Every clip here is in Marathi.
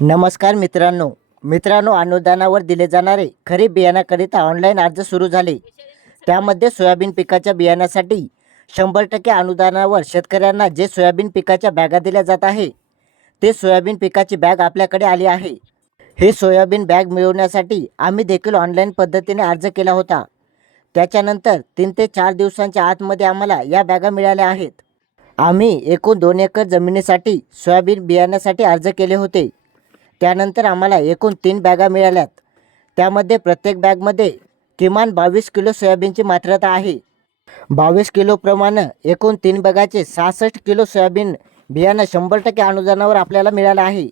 नमस्कार मित्रांनो. मित्रांनो अनुदानावर दिले जाणारे खरीप बियाण्याकरिता ऑनलाईन अर्ज सुरू झाले. त्यामध्ये सोयाबीन पिकाच्या बियाण्यासाठी शंभर टक्के अनुदानावर शेतकऱ्यांना जे सोयाबीन पिकाच्या बॅगा दिल्या जात आहे ते सोयाबीन पिकाची बॅग आपल्याकडे आली आहे. हे सोयाबीन बॅग मिळवण्यासाठी आम्ही देखील ऑनलाईन पद्धतीने अर्ज केला होता. त्याच्यानंतर तीन ते चार दिवसांच्या आतमध्ये आम्हाला या बॅगा मिळाल्या आहेत. आम्ही एकूण दोन एकर जमिनीसाठी सोयाबीन बियाण्यासाठी अर्ज केले होते. त्यानंतर आम्हाला एकूण तीन बॅगा मिळाल्यात. त्यामध्ये प्रत्येक बॅगमध्ये किमान बावीस किलो सोयाबीनची मात्रता आहे. बावीस किलोप्रमाणे एकूण तीन बॅगाचे सहासष्ट किलो सोयाबीन बियाणं शंभर टक्के अनुदानावर आपल्याला मिळालं आहे.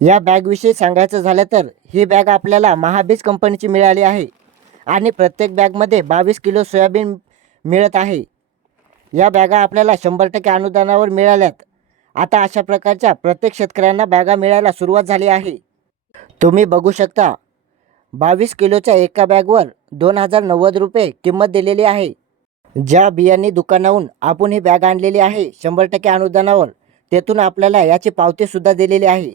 या बॅगविषयी सांगायचं झालं तर ही बॅग आपल्याला महाबीज कंपनीची मिळाली आहे आणि प्रत्येक बॅगमध्ये बावीस किलो सोयाबीन मिळत आहे. या बॅगा आपल्याला शंभर टक्के अनुदानावर मिळाल्यात. आता अशा प्रकारच्या प्रत्येक शेतकऱ्यांना बॅगा मिळायला सुरुवात झाली आहे. तुम्ही बघू शकता बावीस किलोच्या एका बॅगवर दोन हजार नव्वद रुपये किंमत दिलेली आहे. ज्या बियाणे दुकानाहून आपण ही बॅग आणलेली आहे शंभर टक्के अनुदानावर तेथून आपल्याला याची पावतीसुद्धा दिलेली आहे.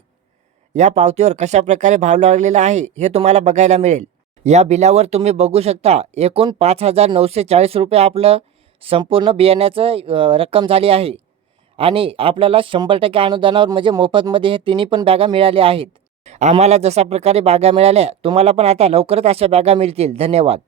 या पावतीवर कशा प्रकारे भाव लागलेला आहे हे तुम्हाला बघायला मिळेल. या बिलावर तुम्ही बघू शकता एकूण पाच हजार नऊशे चाळीस रुपये आपलं संपूर्ण बियाण्याचं रक्कम झाली आहे. आणि आपल्याला शंभर टक्के अनुदानावर म्हणजे मोफतमध्ये हे तिन्ही पण बॅगा मिळाल्या आहेत. आम्हाला जशा प्रकारे बॅगा मिळाल्या तुम्हाला पण आता लवकरच अशा बॅगा मिळतील. धन्यवाद.